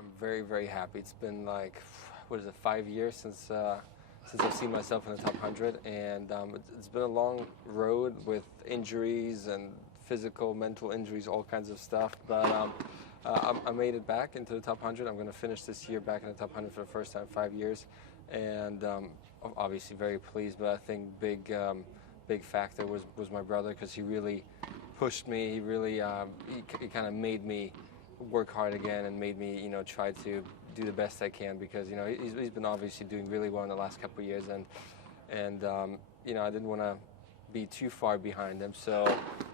I'm very, very happy. It's been like, what is it, 5 years since I've seen myself in the top 100, and it's been a long road with injuries and physical, mental injuries, all kinds of stuff. But I made it back into the top 100. I'm going to finish this year back in the top 100 for the first time in 5 years, and obviously very pleased. But I think big factor was my brother, because he really pushed me. He really he kind of made me work hard again and made me try to do the best I can, because he's been obviously doing really well in the last couple of years, and I didn't want to be too far behind him. So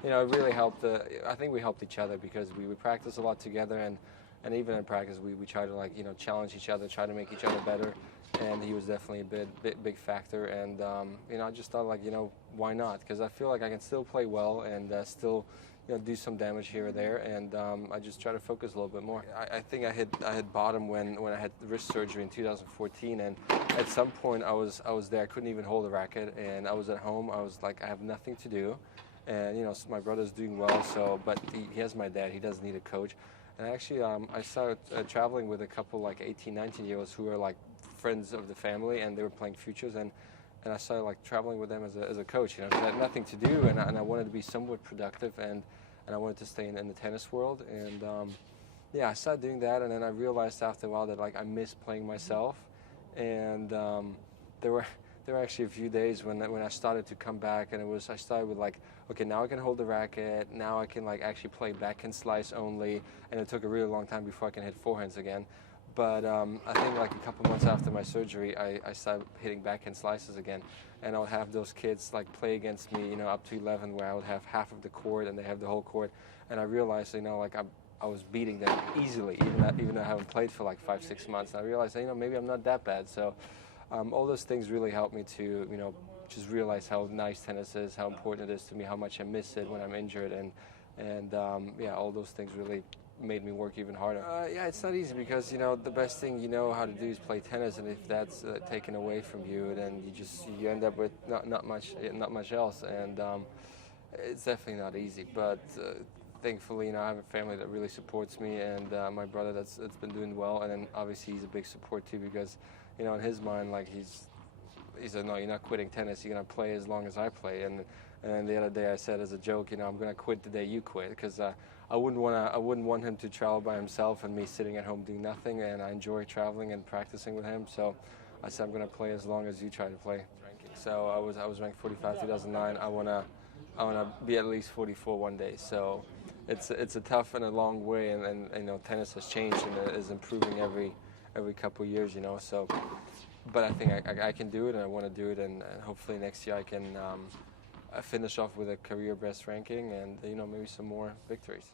it really helped. I think we helped each other, because we practice a lot together, and even in practice we try to challenge each other, try to make each other better. And he was definitely a big factor. And I just thought, why not? Because I feel like I can still play well and still do some damage here or there, and I just try to focus a little bit more. I think I hit bottom when I had the wrist surgery in 2014, and at some point I was there. I couldn't even hold a racket, and I was at home. I was like, I have nothing to do, and my brother's doing well, but he has my dad. He doesn't need a coach. And actually, I started traveling with a couple 18, 19-year-olds who are friends of the family, and they were playing futures, and I started traveling with them as a coach. I had nothing to do, and I wanted to be somewhat productive, and I wanted to stay in the tennis world. And I started doing that, and then I realized after a while that I miss playing myself. And there were actually a few days when I started to come back, and I started with okay, now I can hold the racket, now I can actually play backhand slice only, and it took a really long time before I can hit forehands again. But I think a couple months after my surgery, I started hitting backhand slices again, and I would have those kids play against me, up to 11, where I would have half of the court and they have the whole court, and I realized, I was beating them easily, even though I haven't played for 5-6 months. And I realized, maybe I'm not that bad. So all those things really helped me to, just realize how nice tennis is, how important it is to me, how much I miss it when I'm injured, and all those things really made me work even harder. It's not easy, because the best thing how to do is play tennis, and if that's taken away from you, then you end up with not much else, and it's definitely not easy. But thankfully, I have a family that really supports me, and my brother that's been doing well, and then obviously he's a big support too, because in his mind, he said, no, you're not quitting tennis, you're going to play as long as I play. And then the other day I said as a joke, I'm going to quit the day you quit, because I wouldn't want him to travel by himself and me sitting at home doing nothing, and I enjoy traveling and practicing with him. So I said, I'm going to play as long as you try to play. So I was ranked 45 2009. I want to be at least 44 one day. So it's a tough and a long way, and tennis has changed and it is improving every couple of years, So, but I think I can do it, and I want to do it, and hopefully next year I can finish off with a career best ranking, and maybe some more victories.